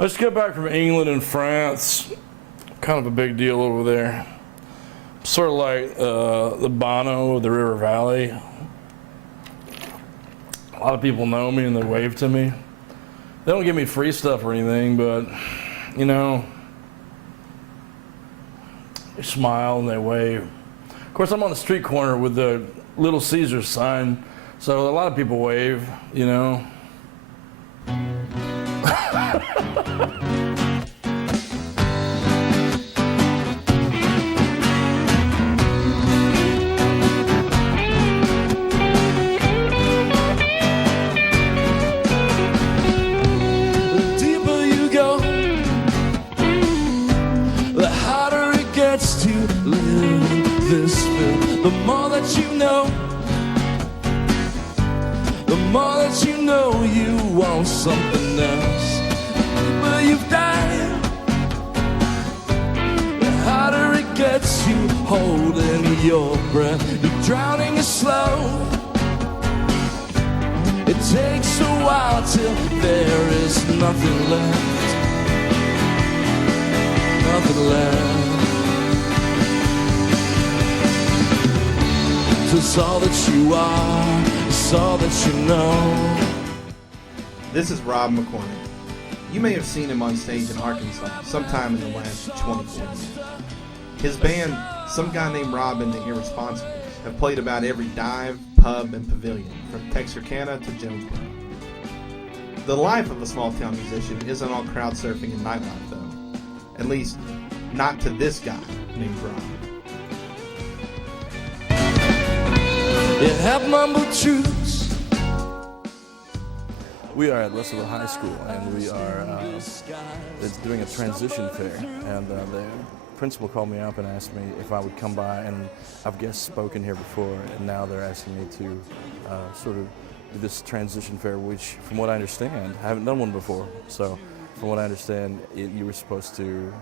I just got back from England and France. Kind of a big deal over there. Sort of like the Bono of the River Valley. A lot of people know me and they wave to me. They don't give me free stuff or anything, but you know, they smile and they wave. Of course, I'm on the street corner with the Little Caesars sign, so a lot of people wave, you know. The more that you know, the more that you know you want something else. The deeper you've died, the harder it gets you holding your breath. You're drowning is slow. It takes a while till there is nothing left. Nothing left. It's all that you are, it's all that you know. This is Rob McCormick. You may have seen him on stage in Arkansas sometime in the last 24 years. His band, Some Guy Named Rob and the Irresponsibles, have played about every dive, pub, and pavilion, from Texarkana to Jonesboro. The life of a small-town musician isn't all crowd surfing and nightlife, though. At least, not to this guy named Rob. You have mumbled truths. We are at Russellville High School, and we are doing a transition fair. And the principal called me up and asked me if I would come by, and I've guest spoken here before, and now they're asking me to sort of do this transition fair, which, from what I understand, I haven't done one before. So, from what I understand, you were supposed to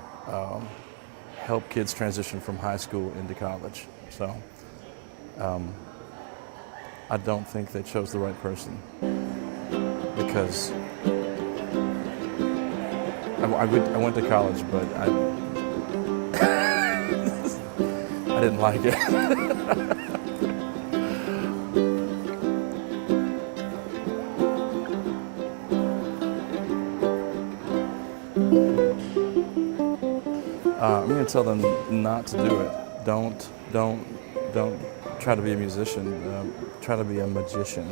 help kids transition from high school into college. So. I don't think they chose the right person, because I went to college, but I didn't like it. I'm going to tell them not to do it. Don't try to be a musician. Try to be a magician.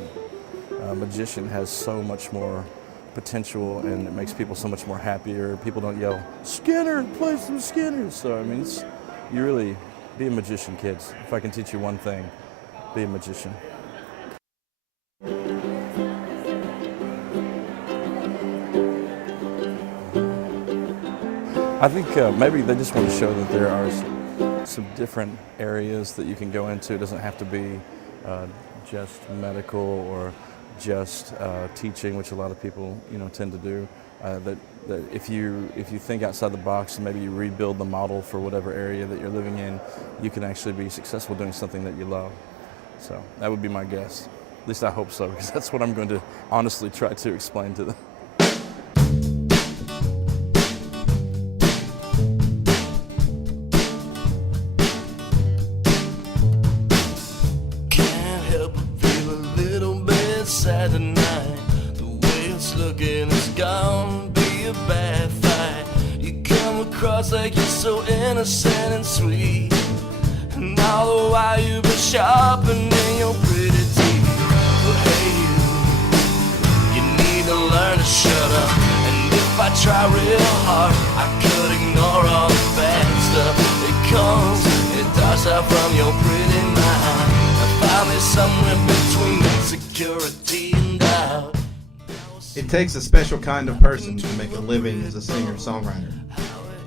A magician has so much more potential, and it makes people so much more happier. People don't yell, "Skinner, play some Skinner." So I mean, you really be a magician, kids. If I can teach you one thing, be a magician. I think maybe they just want to show that there are some different areas that you can go into. It doesn't have to be just medical or just teaching, which a lot of people tend to do. That if you think outside the box and maybe you rebuild the model for whatever area that you're living in, you can actually be successful doing something that you love. So that would be my guess. At least I hope so, because that's what I'm going to honestly try to explain to them. Sad tonight, the way it's looking is gonna be a bad fight. You come across like you're so innocent and sweet, and all the while you've been sharpening your pretty teeth. But hey, you need to learn to shut up. And if I try real hard, I could ignore all the bad stuff. It comes, it darts out from your pretty mind. Find me somewhere between insecurity and doubt. It takes a special kind of person to make a living as a singer-songwriter.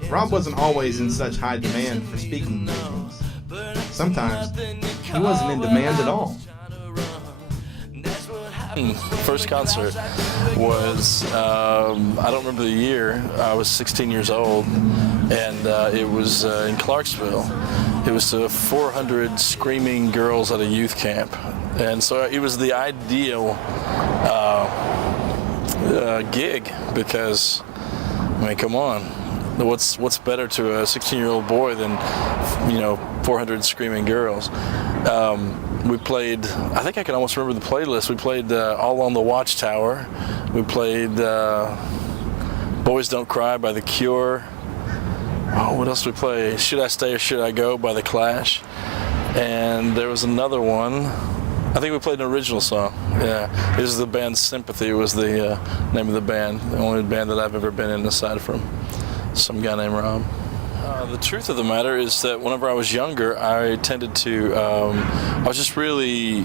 Rob wasn't always in such high demand for speaking engagements. Sometimes he wasn't in demand at all. First concert was, I don't remember the year, I was 16 years old, and it was in Clarksville. It was 400 screaming girls at a youth camp, and so it was the ideal gig, because I mean, come on. What's better to a 16-year-old boy than 400 screaming girls? We played, I think I can almost remember the playlist. We played All on the Watchtower. We played Boys Don't Cry by The Cure. Oh, what else did we play? Should I Stay or Should I Go by The Clash. And there was another one. I think we played an original song. Yeah, it was the band Sympathy was the name of the band. The only band that I've ever been in aside from some guy named Rob. The truth of the matter is that whenever I was younger, I tended to, I was just really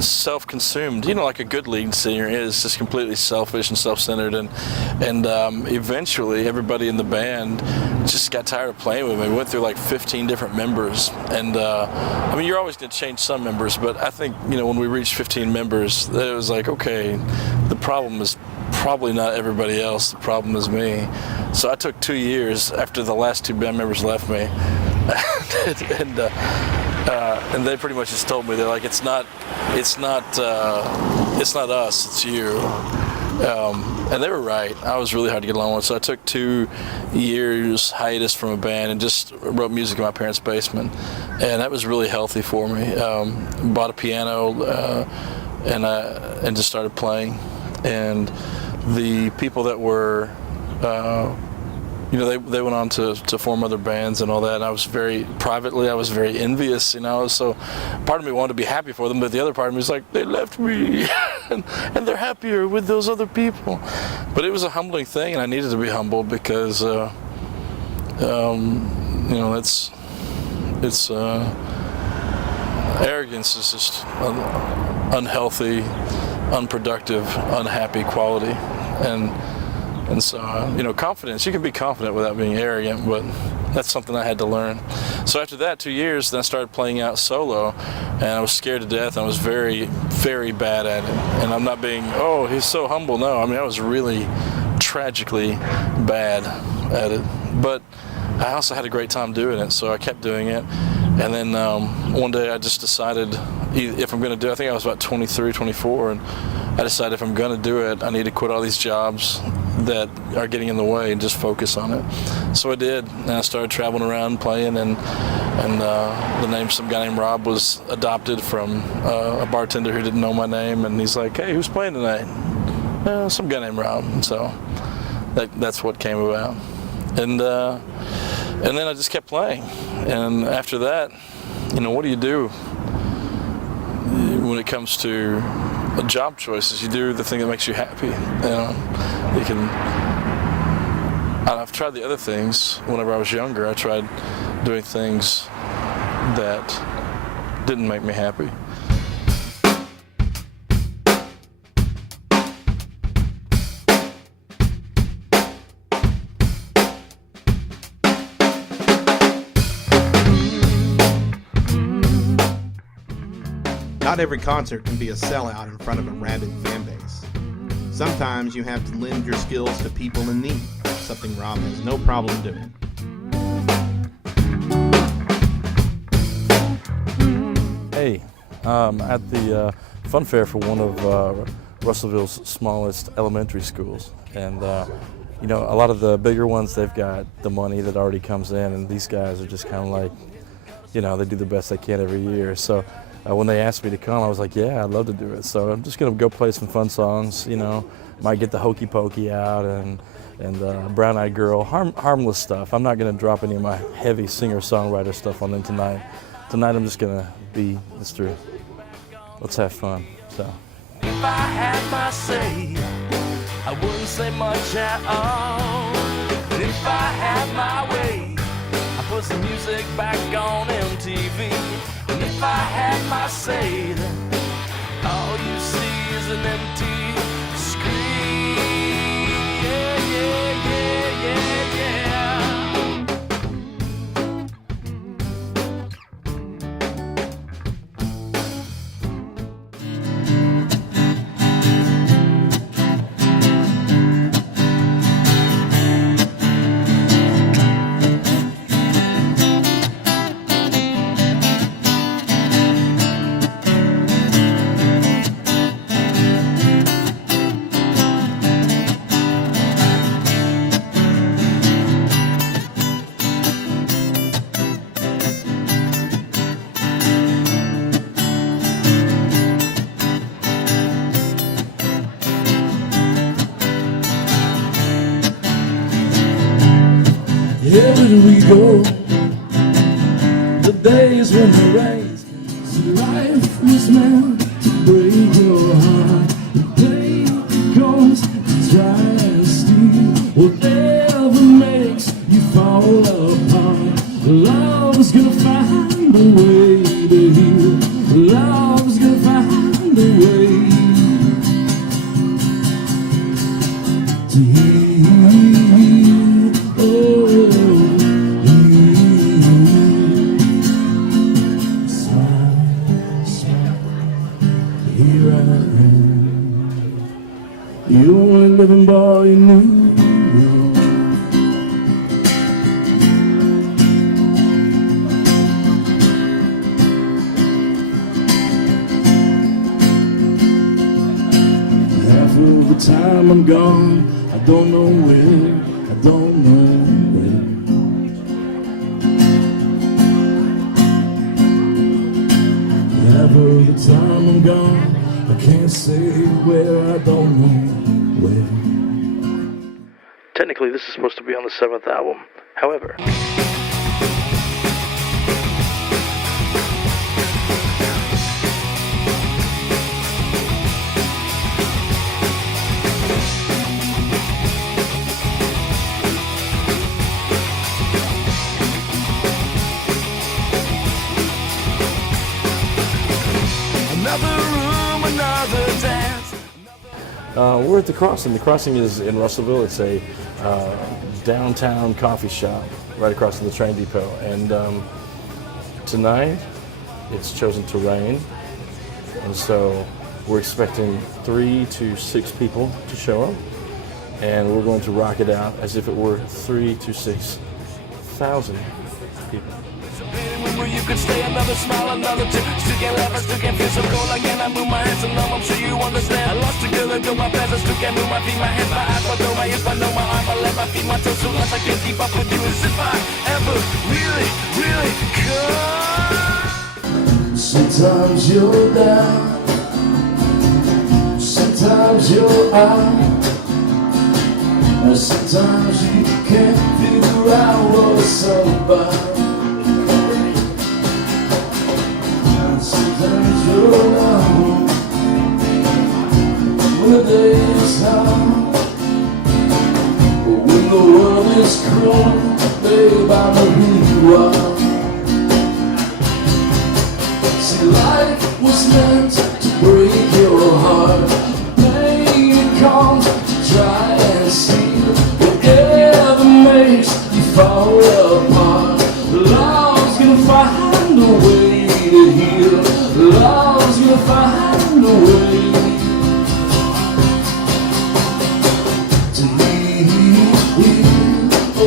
self-consumed, like a good lead singer is, just completely selfish and self-centered, and eventually everybody in the band just got tired of playing with me. We went through like 15 different members, and I mean, you're always going to change some members, but I think when we reached 15 members, it was like, okay, the problem is probably not everybody else, the problem is me. So I took 2 years after the last 2 band members left me and they pretty much just told me, they're like, it's not us, it's you. And they were right. I was really hard to get along with, so I took 2 years hiatus from a band and just wrote music in my parents' basement, and that was really healthy for me. Bought a piano and just started playing, and the people that were they went on to form other bands and all that, and I was very envious, so part of me wanted to be happy for them, but the other part of me was like, they left me and they're happier with those other people. But it was a humbling thing, and I needed to be humbled because arrogance is just an unhealthy, unproductive, unhappy quality, and so, confidence, you can be confident without being arrogant, but that's something I had to learn. So after that, 2 years, then I started playing out solo, and I was scared to death. I was very, very bad at it. And I'm not being, oh, he's so humble. No, I mean, I was really tragically bad at it. But I also had a great time doing it, so I kept doing it. And then one day I just decided, if I'm going to do it, I think I was about 23, 24, and I decided if I'm going to do it, I need to quit all these jobs that are getting in the way and just focus on it. So I did, and I started traveling around playing, and the name, some guy named Rob, was adopted from a bartender who didn't know my name, and he's like, hey, who's playing tonight? Some guy named Rob. And so that's what came about. And then I just kept playing, and after that, what do you do when it comes to job choices? You do the thing that makes you happy. I've tried the other things. Whenever I was younger, I tried doing things that didn't make me happy. Not every concert can be a sellout in front of a rabid fan base. Sometimes you have to lend your skills to people in need, something Rob has no problem doing. Hey, at the fun fair for one of Russellville's smallest elementary schools, and a lot of the bigger ones, they've got the money that already comes in, and these guys are just kind of like, they do the best they can every year. So when they asked me to come, I was like, yeah, I'd love to do it. So I'm just gonna go play some fun songs, might get the Hokey Pokey out and Brown Eyed Girl, harmless stuff. I'm not gonna drop any of my heavy singer-songwriter stuff on them tonight. Tonight I'm just gonna be Mr. Let's have fun. So. If I had my say, I wouldn't say much at all. But if I had my way, I put some music back on MTV. And if I had my say, all you see is an empty screen. Yeah, yeah, yeah, yeah, yeah. wherever we go. The days when the rains, life was meant to break your heart. The pain comes to try and steal whatever makes you fall apart. Love's gonna find a way to heal. Love's gonna find a way to heal. Oh, heal. Smile, smile. Here I am. You only living boy you knew. All the time I'm gone, I don't know where, I don't know where. Half of the time I'm gone, I can't say where, I don't know where. Technically, this is supposed to be on the 7th album. However, another room, another dance. We're at the Crossing. The Crossing is in Russellville. It's a downtown coffee shop right across from the train depot. And tonight, it's chosen to rain. And so we're expecting 3 to 6 people to show up. And we're going to rock it out as if it were 3 to 6,000 people. Where you could stay, another smile, another two. Still can't laugh, I still can't feel so cold. I cannot move my hands so numb, I'm sure you understand. I lost a girl and go my past, I still can't move my feet, my hands, my eyes, my toe, my ears, my nose, my arm, my leg, my feet, my toes. So much I can't keep up with you as if I ever really, really could. Sometimes you're down, sometimes you're out, and sometimes you can't figure out what it's all about. Sometimes you're alone when the day is hard, but when the world is cruel, babe, I know who you are. See, life was meant to break your heart. Pain it comes to try and steal whatever makes you fall apart. Love's gonna find a way to heal. Love's gonna find a way to heal. Oh,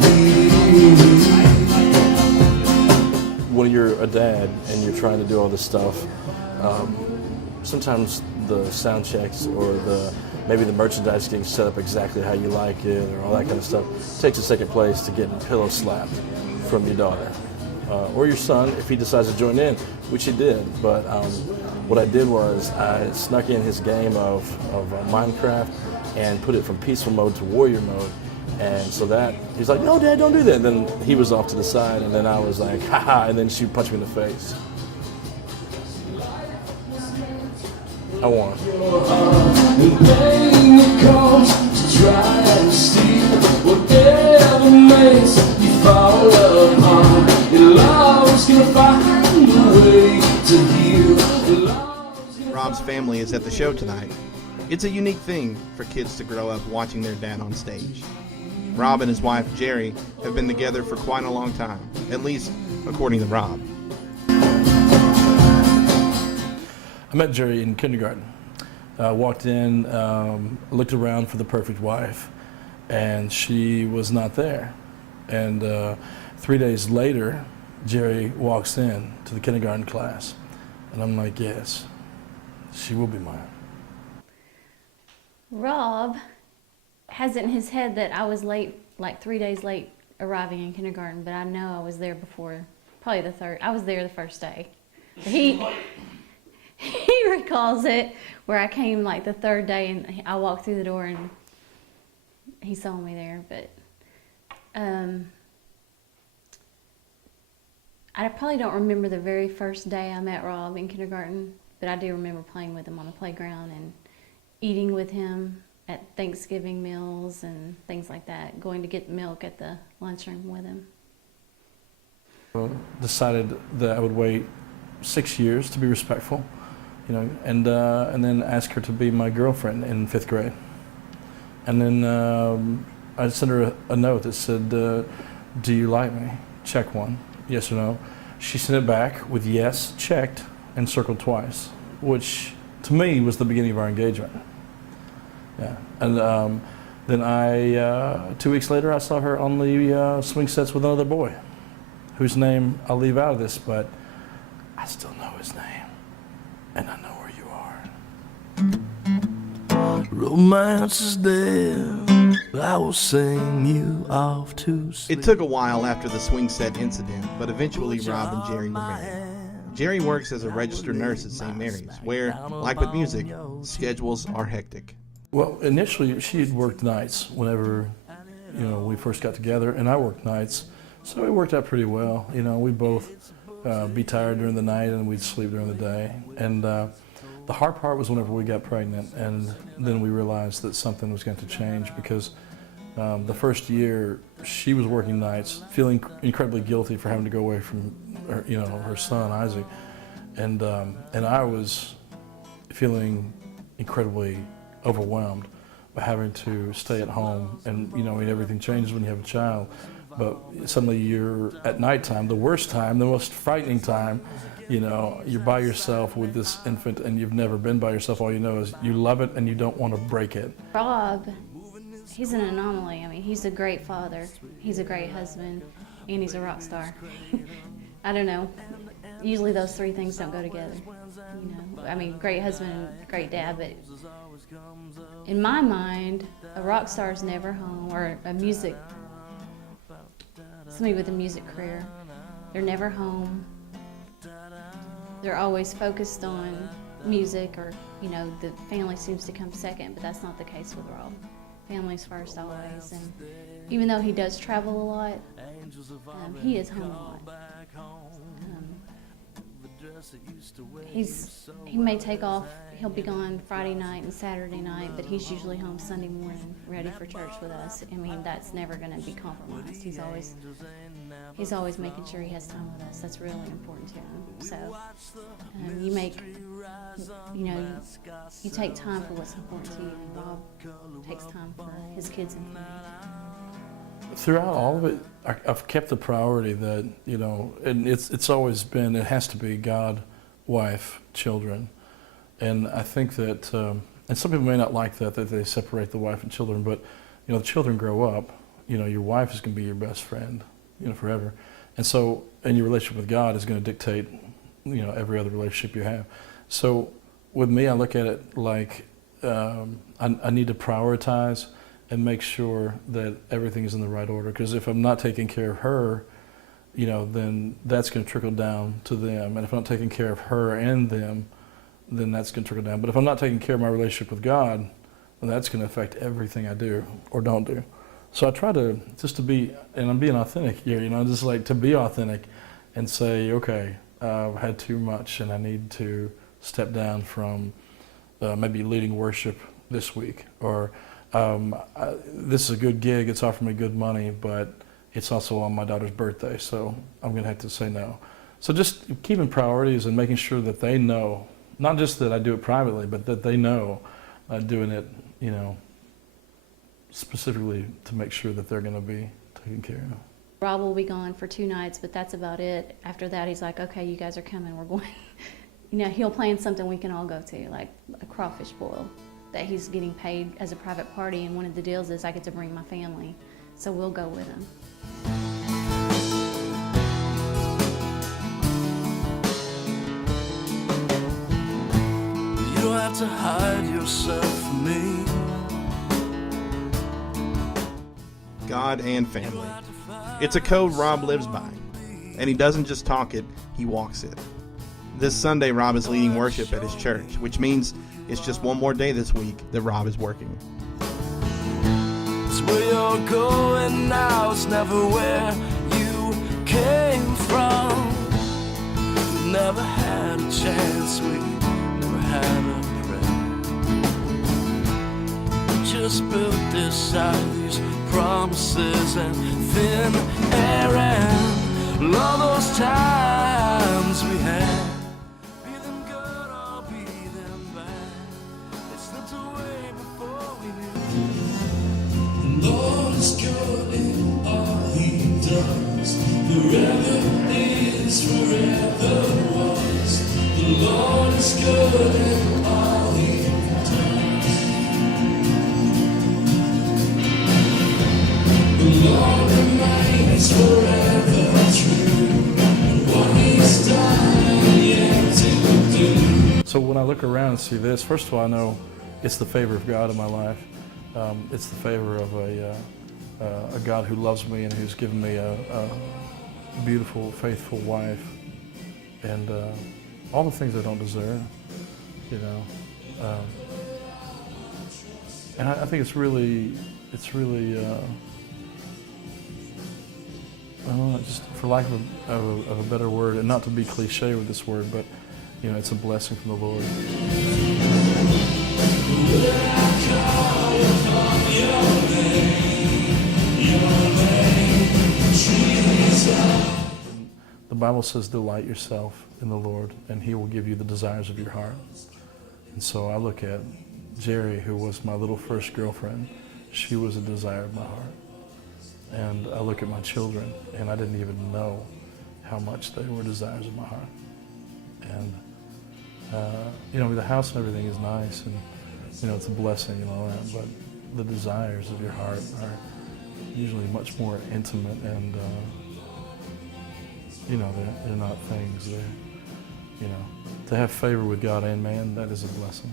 heal. When you're a dad and you're trying to do all this stuff, sometimes the sound checks or maybe the merchandise getting set up exactly how you like it or all that kind of stuff takes a second place to getting pillow slapped from your daughter. Or your son, if he decides to join in, which he did. But what I did was I snuck in his game of Minecraft and put it from peaceful mode to warrior mode. And so that, he's like, no, Dad, don't do that. And then he was off to the side, and then I was like, haha, and then she punched me in the face. I won. The pain that comes to try and steal whatever makes you fall apart. Love's gonna find a way to heal. Rob's family is at the show tonight. It's a unique thing for kids to grow up watching their dad on stage. Rob and his wife, Jerry, have been together for quite a long time, at least according to Rob. I met Jerry in kindergarten. I walked in, looked around for the perfect wife, and she was not there. And 3 days later, Jerry walks in to the kindergarten class, and I'm like, yes, she will be mine. Rob has it in his head that I was late, like 3 days late arriving in kindergarten, but I know I was there before, probably the third. I was there the first day. He recalls it where I came like the third day and I walked through the door and he saw me there, but I probably don't remember the very first day I met Rob in kindergarten, but I do remember playing with him on the playground and eating with him at Thanksgiving meals and things like that, going to get milk at the lunchroom with him. Decided that I would wait 6 years to be respectful, and then ask her to be my girlfriend in 5th grade. And then I sent her a note that said, do you like me? Check one, yes or no. She sent it back with yes, checked, and circled twice, which to me was the beginning of our engagement. Yeah, and then 2 weeks later I saw her on the swing sets with another boy, whose name I'll leave out of this, but I still know his name, and I know where you are. Romance is dead. I will sing you off to sleep. It took a while after the swing set incident, but eventually Rob and Jerry were married. Jerry works as a registered nurse at St. Mary's, where, like with music, schedules are hectic. Well, initially she had worked nights whenever, we first got together, and I worked nights, so it worked out pretty well. We both be tired during the night and we'd sleep during the day. And the hard part was whenever we got pregnant, and then we realized that something was going to change because the first year she was working nights, feeling incredibly guilty for having to go away from her, her son Isaac, and I was feeling incredibly overwhelmed by having to stay at home. And everything changes when you have a child, but suddenly you're at nighttime, the worst time, the most frightening time. You're by yourself with this infant, and you've never been by yourself. All you know is you love it and you don't want to break it. Rob, he's an anomaly. I mean, he's a great father, he's a great husband, and he's a rock star. I don't know. Usually those three things don't go together. I mean, great husband, great dad, but in my mind, a rock star's never home, or somebody with a music career, they're never home. They're always focused on music, or, the family seems to come second, but that's not the case with Rob. Family's first always, and even though he does travel a lot, he is home a lot. He may take off, he'll be gone Friday night and Saturday night, but he's usually home Sunday morning, ready for church with us. I mean, that's never going to be compromised. He's always making sure he has time with us. That's really important to him. So you take time for what's important to you, and Rob takes time for his kids and family. Throughout all of it, I've kept the priority that, and it's always been, it has to be God, wife, children. And I think that, and some people may not like that they separate the wife and children, but, the children grow up, your wife is going to be your best friend, forever. And so, and your relationship with God is going to dictate, every other relationship you have. So with me, I look at it like I need to prioritize and make sure that everything is in the right order. Because if I'm not taking care of her, then that's going to trickle down to them. And if I'm not taking care of her and them, then that's going to trickle down. But if I'm not taking care of my relationship with God, then that's going to affect everything I do or don't do. So I try to just to be, and I'm being authentic here, just like to be authentic and say, okay, I've had too much and I need to step down from maybe leading worship this week, or this is a good gig, it's offering me good money, but it's also on my daughter's birthday, so I'm going to have to say no. So just keeping priorities and making sure that they know, not just that I do it privately, but that they know doing it, specifically to make sure that they're going to be taken care of. Rob will be gone for 2 nights, but that's about it. After that, he's like, okay, you guys are coming, we're going. He'll plan something we can all go to, like a crawfish boil that he's getting paid as a private party, and one of the deals is I get to bring my family, so we'll go with him. You don't have to hide yourself from me. God and family. It's a code Rob lives by, and he doesn't just talk it, he walks it. This Sunday, Rob is leading worship at his church, which means it's just one more day this week that Rob is working. It's where you're going now, it's never where you came from. We never had a chance, we never had a prayer. Just built this out of these promises and thin air, and all those times we had. Be them good or be them bad, it slipped away before we knew. The Lord is good in all He does. Forever is, forever was. The Lord is good in all He does. The Lord remains forever true. And what He's done yet to do. So when I look around and see this, first of all, I know it's the favor of God in my life. It's the favor of a God who loves me and who's given me a beautiful, faithful wife, and all the things I don't deserve, you know. And I think it's really, I don't know, just for lack of a better word, and not to be cliche with this word, but you know, it's a blessing from the Lord. The Bible says, delight yourself in the Lord, and He will give you the desires of your heart. And so I look at Jerry, who was my little first girlfriend. She was a desire of my heart. And I look at my children, and I didn't even know how much they were desires of my heart. And you know, the house and everything is nice, and you know, it's a blessing and all that, but the desires of your heart are usually much more intimate, and you know, they're not things. They're, you know, to have favor with God and man, that is a blessing.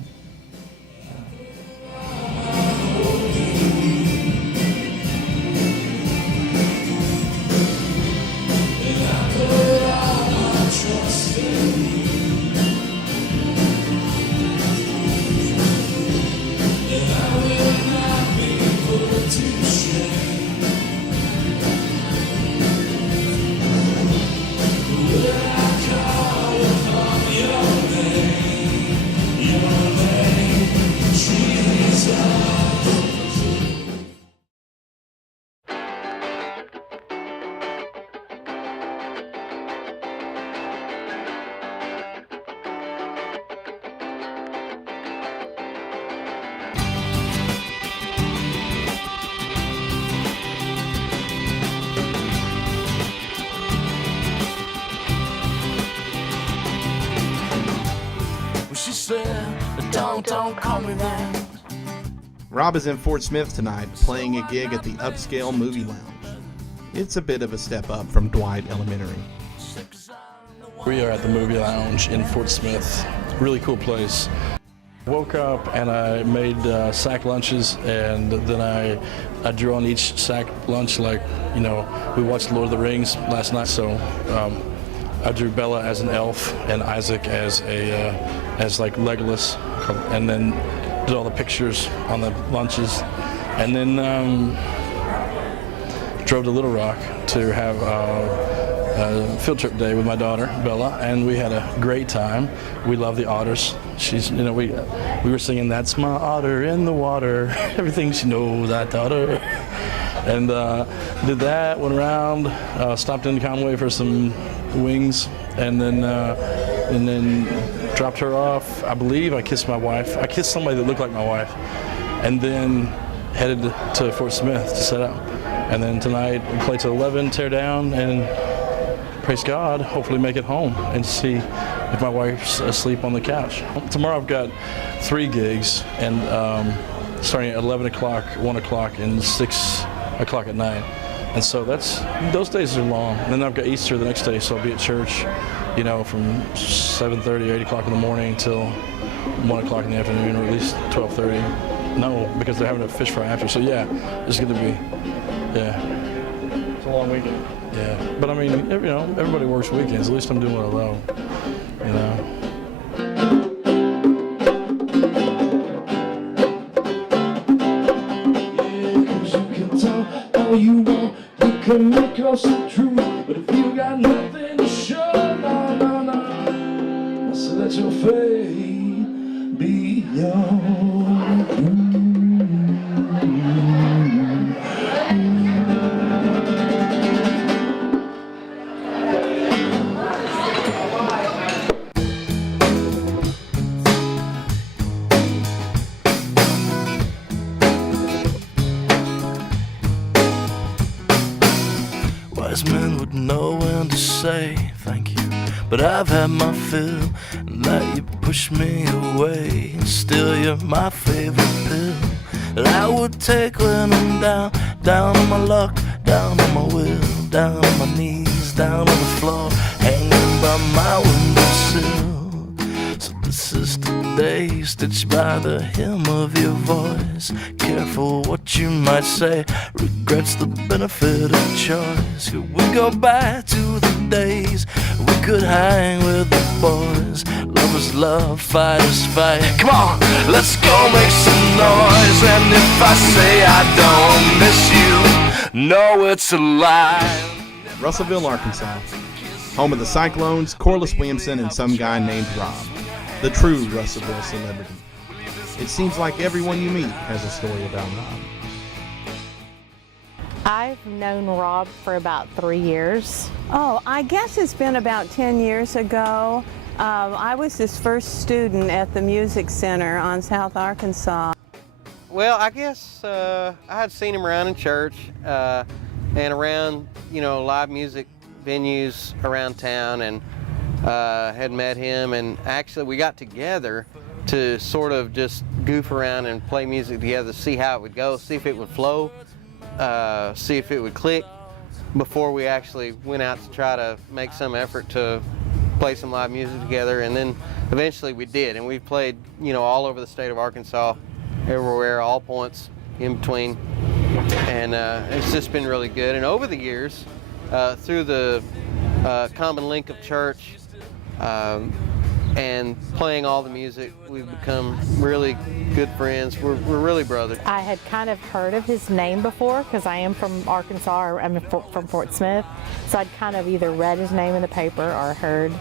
She said, don't call me then. Rob is in Fort Smith tonight playing a gig at the Upscale Movie Lounge. It's a bit of a step up from Dwight Elementary. We are at the Movie Lounge in Fort Smith. Really cool place. Woke up and I made sack lunches, and then I drew on each sack lunch, like, you know, we watched Lord of the Rings last night, so I drew Bella as an elf and Isaac as like Legolas, and then did all the pictures on the lunches, and then drove to Little Rock to have a field trip day with my daughter Bella, and we had a great time. We love the otters. She's, you know, we were singing "That's my otter in the water, everything she knows I taught her," and did that. Went around, stopped in Conway for some wings, and then dropped her off. I believe I kissed my wife. I kissed somebody that looked like my wife, and then headed to Fort Smith to set up. And then tonight we play till 11, tear down, and praise God, hopefully make it home and see if my wife's asleep on the couch. Tomorrow I've got 3 gigs, and starting at 11 o'clock, 1 o'clock, and 6 o'clock at night. And so those days are long. And then I've got Easter the next day, so I'll be at church, you know, from 7:30 or 8 o'clock in the morning till 1 o'clock in the afternoon, or at least 12:30. No, because they're having a fish fry after. So yeah, it's going to be, yeah. It's a long weekend. Yeah, but I mean, you know, everybody works weekends. At least I'm doing what I love, you know. Yeah, 'cause you can all you want, you can make yourself true. But if you got nothing to show, no, no, no, so let your faith be yours. Wise men would know when to say thank you, but I've had my fill and let you push me away. Still you're my favorite pill that I would take when I'm down, down on my luck, down on my will, down on my knees, down on the floor, hanging by my windowsill. So this is today, stitched by the hem of your voice. Careful what you might say, regrets the benefit of choice. Could we go back to the days we could hang with the boys? Lovers love, fighters fight. Come on, let's go make some noise. And if I say I don't miss you, know it's a lie. Russellville, Arkansas, home of the Cyclones, Corliss Williamson, and some guy named Rob, the true Russellville celebrity. It seems like everyone you meet has a story about Rob. I've known Rob for about 3 years. Oh, I guess it's been about 10 years ago. I was his first student at the Music Center on South Arkansas. Well, I guess I had seen him around in church and around, live music venues around town, and had met him, and actually we got together to sort of just goof around and play music together, see how it would go, see if it would flow, see if it would click, before we actually went out to try to make some effort to play some live music together. And then eventually we did, and we've played all over the state of Arkansas, everywhere, all points in between, and it's just been really good. And over the years, through the common link of church and playing all the music, we've become really good friends. We're really brothers. I had kind of heard of his name before because I am from Arkansas, or I'm from Fort Smith, so I'd kind of either read his name in the paper or heard,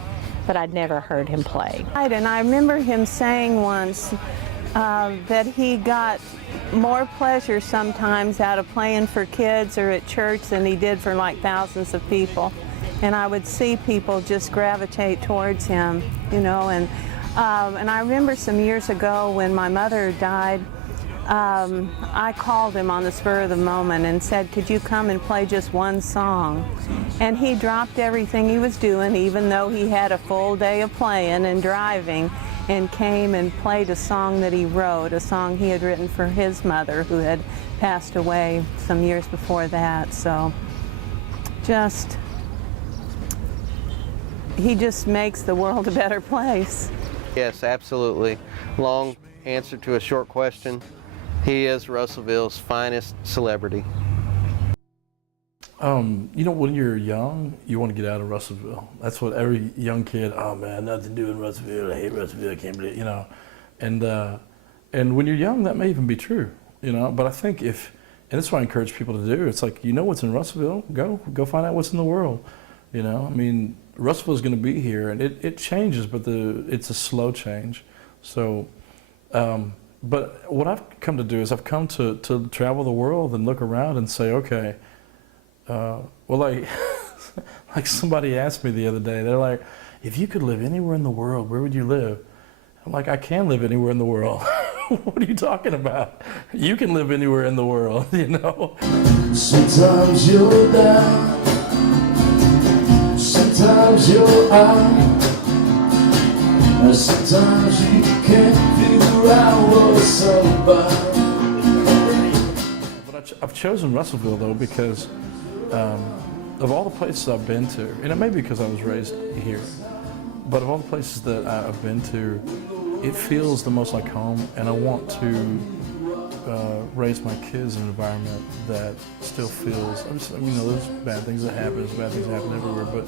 but I'd never heard him play. And I remember him saying once that he got more pleasure sometimes out of playing for kids or at church than he did for like thousands of people. And I would see people just gravitate towards him, and I remember some years ago when my mother died, I called him on the spur of the moment and said, could you come and play just one song? And he dropped everything he was doing, even though he had a full day of playing and driving, and came and played a song that he wrote, a song he had written for his mother, who had passed away some years before that. So he just makes the world a better place. Yes, absolutely. Long answer to a short question. He is Russellville's finest celebrity. When you're young, you want to get out of Russellville. That's what every young kid, oh man, nothing to do in Russellville, I hate Russellville, I can't believe it, And when you're young, that may even be true, but I think and that's what I encourage people to do. It's like, what's in Russellville, go find out what's in the world, Russellville is going to be here, and it changes, but it's a slow change. So, but what I've come to do is I've come to travel the world and look around and say, okay, like somebody asked me the other day, they're like, if you could live anywhere in the world, where would you live? I'm like, I can live anywhere in the world. What are you talking about? You can live anywhere in the world, Sometimes you're down, sometimes you're out, and sometimes you can't figure out what it's all about. But I've chosen Russellville, though, because of all the places I've been to, and it may be because I was raised here, but of all the places that I've been to, it feels the most like home, and I want to raise my kids in an environment that still feels, there's bad things that happen, everywhere, but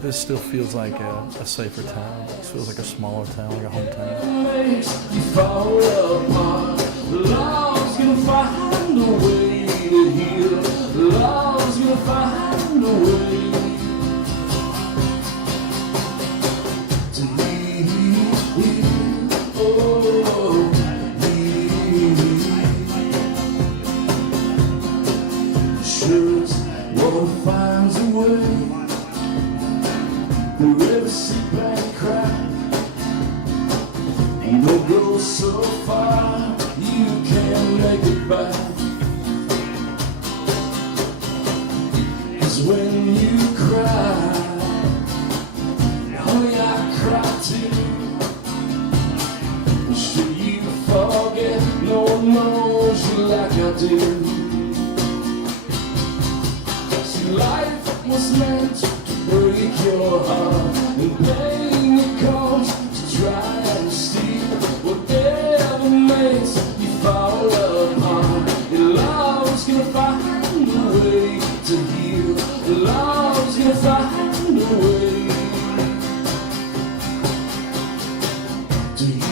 this still feels like a safer town. It feels like a smaller town, like a hometown. Makes you fall apart. Love's gonna find a way to heal. find a way to heal. Oh, sure as water finds a way, the river sit back and cry. You don't go so far, you can't make it back. 'Cause when you cry, honey, I cry too. Should you forget, no one knows you like I do. See, life was meant to break your heart, and pain it comes to try and steal whatever makes you fall apart. Your love's gonna find a way to heal. Your love's gonna find a way to heal.